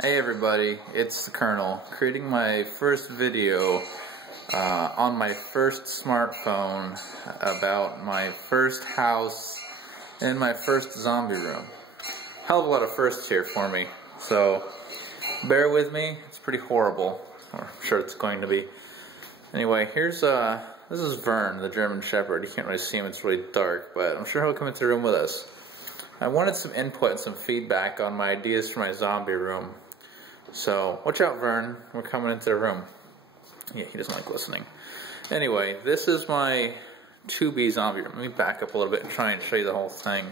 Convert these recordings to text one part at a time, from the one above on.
Hey everybody, it's the Colonel, creating my first video on my first smartphone about my first house and my first zombie room. Hell of a lot of firsts here for me, so bear with me. It's pretty horrible, or I'm sure it's going to be. Anyway, this is Vern, the German Shepherd. You can't really see him, it's really dark, but I'm sure he'll come into the room with us. I wanted some input and some feedback on my ideas for my zombie room. So, watch out, Vern. We're coming into the room. Yeah, he doesn't like listening. Anyway, this is my 2B zombie room. Let me back up a little bit and try and show you the whole thing.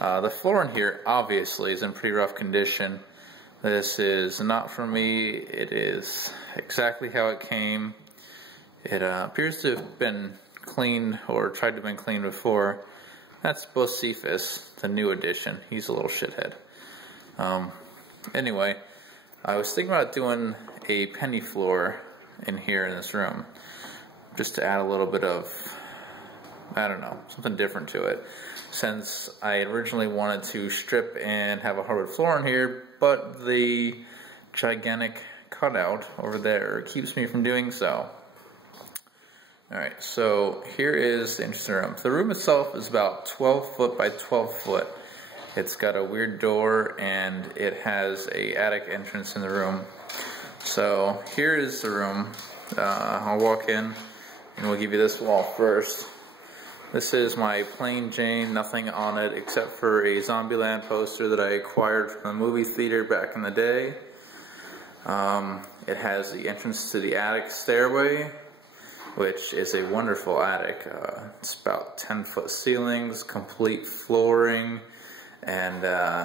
The floor in here, obviously, is in pretty rough condition. This is not for me. It is exactly how it came. It appears to have been cleaned, or tried to have been cleaned before. That's Bocephus, the new addition. He's a little shithead. Anyway, I was thinking about doing a penny floor in here in this room, just to add a little bit of, I don't know, something different to it. Since I originally wanted to strip and have a hardwood floor in here, but the gigantic cutout over there keeps me from doing so. Alright, so here is the interesting room. The room itself is about 12 foot by 12 foot. It's got a weird door and it has a attic entrance in the room. So here is the room. I'll walk in and we'll give you this wall first. This is my plain Jane, nothing on it except for a Zombieland poster that I acquired from the movie theater back in the day. It has the entrance to the attic stairway, which is a wonderful attic. It's about 10-foot ceilings, complete flooring, and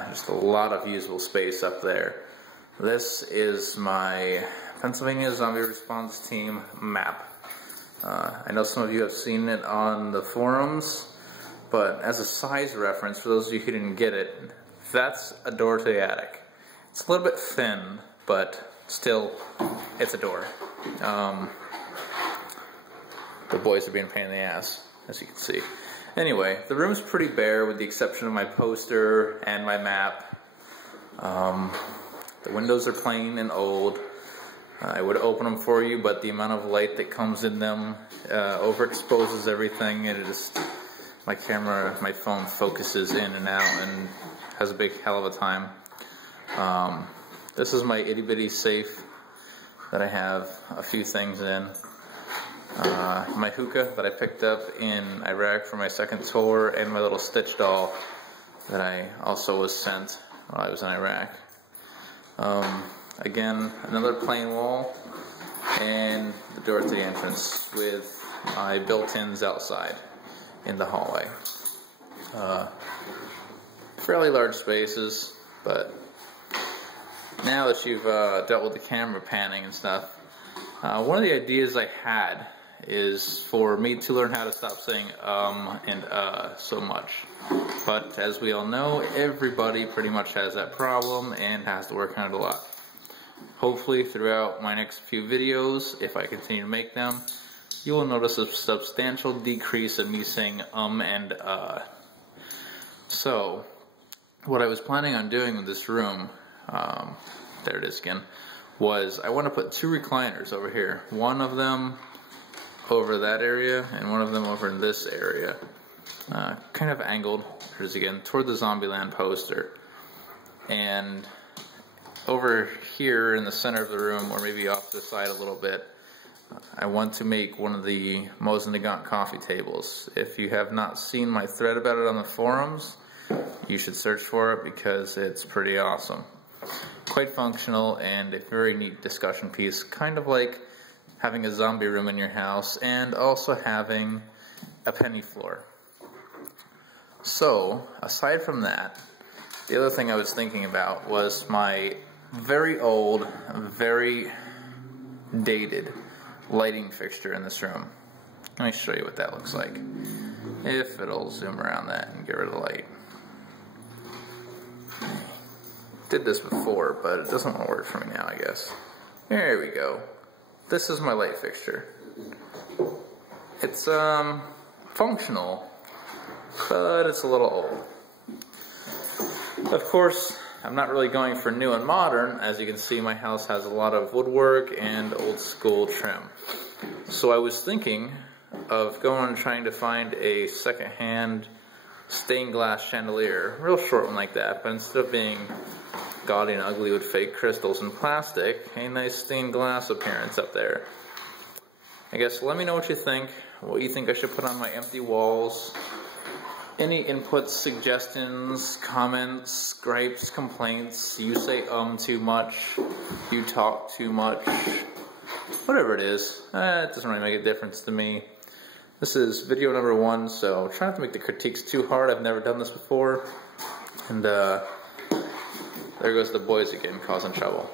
just a lot of usable space up there. This is my Pennsylvania Zombie Response Team map. I know some of you have seen it on the forums, but as a size reference, for those of you who didn't get it, that's a door to the attic. It's a little bit thin, but still, it's a door. The boys are being a pain in the ass, as you can see. Anyway, the room's pretty bare with the exception of my poster and my map. The windows are plain and old. I would open them for you, but the amount of light that comes in them overexposes everything, and it just, my phone focuses in and out and has a big hell of a time. This is my itty bitty safe that I have a few things in. My hookah that I picked up in Iraq for my second tour, and my little Stitch doll that I also was sent while I was in Iraq. Again, another plain wall, and the door to the entrance with my built-ins outside in the hallway. Fairly large spaces, but now that you've dealt with the camera panning and stuff, one of the ideas I had is for me to learn how to stop saying and so much. But as we all know, everybody pretty much has that problem and has to work on it a lot. Hopefully throughout my next few videos, if I continue to make them, you will notice a substantial decrease of me saying and So, what I was planning on doing with this room, there it is again, was I want to put 2 recliners over here. One of them over that area, and one of them over in this area. Kind of angled, here's again, toward the Zombieland poster. And over here in the center of the room, or maybe off to the side a little bit, I want to make one of the Mosin Nagant coffee tables. If you have not seen my thread about it on the forums, you should search for it because it's pretty awesome. Quite functional and a very neat discussion piece, kind of like having a zombie room in your house and also having a penny floor. So, aside from that, the other thing I was thinking about was my very old, very dated lighting fixture in this room. Let me show you what that looks like. If it'll zoom around that and get rid of the light. Did this before, but it doesn't want to work for me now, I guess. There we go. This is my light fixture. It's functional, but it's a little old. Of course, I'm not really going for new and modern. As you can see, my house has a lot of woodwork and old school trim. So I was thinking of going and trying to find a secondhand stained glass chandelier, real short one like that, but instead of being gaudy and ugly with fake crystals and plastic, a nice stained glass appearance up there. I guess let me know what you think I should put on my empty walls. Any inputs, suggestions, comments, gripes, complaints, you say too much, you talk too much, whatever it is, it doesn't really make a difference to me. This is video number 1, so try not to make the critiques too hard. I've never done this before. And there goes the boys again causing trouble.